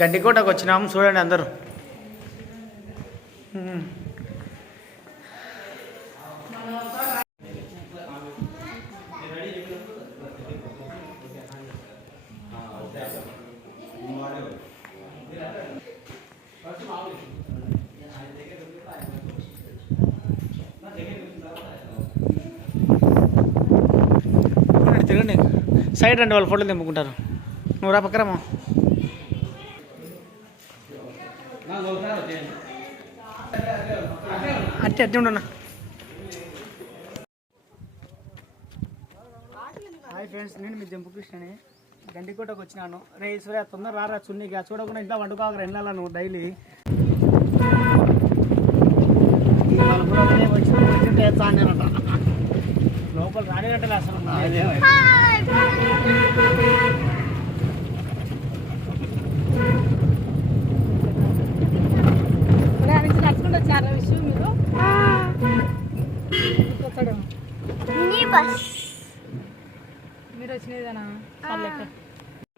గండికోటకు వచ్చినాము చూడండి అందరూ. తిరగండి, సైడ్ రండి, వాళ్ళు ఫోటోలు తెంపుకుంటారు. నువ్వు రా పక్కరమ్మా. అట్టే అట్టే ఉండన్నా. హాయ్ ఫ్రెండ్స్, నేను మీ జంపు కృష్ణని. గండికోటకు వచ్చినాను. రే ఈశ్వర్య తొందర రారా, చున్నీగా చూడకుండా ఇంట్లో వండుకోగలరా వెళ్ళాలా నువ్వు డైలీ. లోపల రాడేటట్టు అసలు. నడుచుకుంటూ వచ్చారా విషయం మీరు? మీరు వచ్చినదేనా?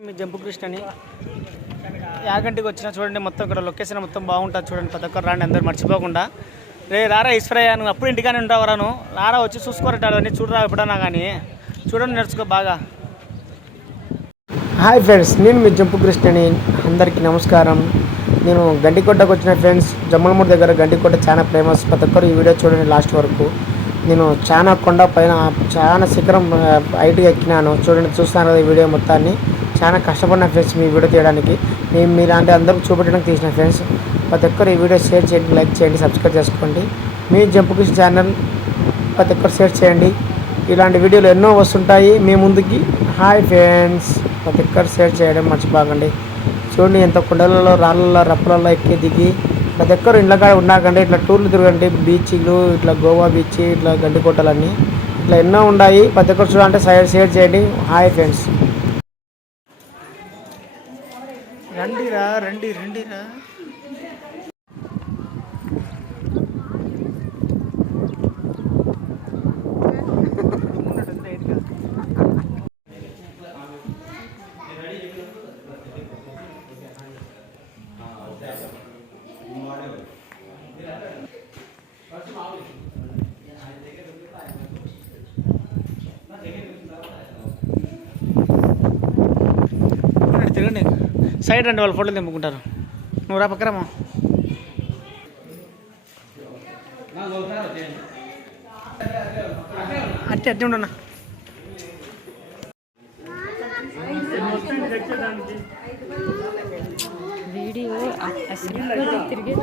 మీ జంపు కృష్ణని యాగంటికి వచ్చినా చూడండి. మొత్తం ఇక్కడ లొకేషన్ మొత్తం బాగుంటుంది చూడండి. ప్రతి ఒక్కరు రాండి అందరు మర్చిపోకుండా. రే రారా ఈశ్వరయ్య, నువ్వు అప్పుడు ఇంటికానే ఉంటావరా, నువ్వు రారా వచ్చి చూసుకోరట్టాడు అన్నీ చూడరా ఎప్పుడన్నా కానీ. చూడండి నేర్చుకో బాగా. హాయ్ ఫ్రెండ్స్, నేను మీ జంపు కృష్ణని. అందరికీ నమస్కారం. నేను గండికోటకు వచ్చిన ఫ్రెండ్స్. జమ్మలమూడి దగ్గర గండికోట చాలా ఫేమస్. ప్రతి ఒక్కరు ఈ వీడియో చూడండి లాస్ట్ వరకు. నేను చాలా కొండ పైన చాలా శిఖరం హైట్గా ఎక్కినాను చూడండి. చూస్తాను కదా ఈ వీడియో మొత్తాన్ని. చాలా కష్టపడిన ఫ్రెండ్స్ మీ వీడియో తీయడానికి. మేము మీలాంటి అందరూ చూపెట్టడానికి తీసిన ఫ్రెండ్స్. ప్రతి ఒక్కరు ఈ వీడియో షేర్ చేయండి, లైక్ చేయండి, సబ్స్క్రైబ్ చేసుకోండి. మీ జంపు కృష్ణ ఛానల్ ప్రతి ఒక్కరు షేర్ చేయండి. ఇలాంటి వీడియోలు ఎన్నో వస్తుంటాయి మీ ముందుకి. హాయ్ ఫ్రెండ్స్, ప్రతి ఒక్కరు షేర్ చేయడం మర్చిపోకండి. చూడండి ఎంత కొండలలో రాళ్ళల్లో రప్పలలో ఎక్కి దిగి ప్రతి ఒక్కరు ఇండ్లకాడ ఉన్నాకండి. ఇట్లా టూర్లు తిరగండి, బీచ్లు ఇట్లా గోవా బీచ్, ఇట్లా గండికోటలన్నీ ఇట్లా ఎన్నో ఉన్నాయి. ప్రతి ఒక్కరు చూడాలంటే షేర్ చేయండి. హాయ్ ఫ్రెండ్స్, రండిరా రండి రండిరా. తిరగండి, సైడ్ రండి, వాళ్ళు ఫోటోలు తెంపుకుంటారు. నువ్వు రా పక్కరమ్మా. అట్టే అట్టే ఉండన్నా. వీడియో తిరిగి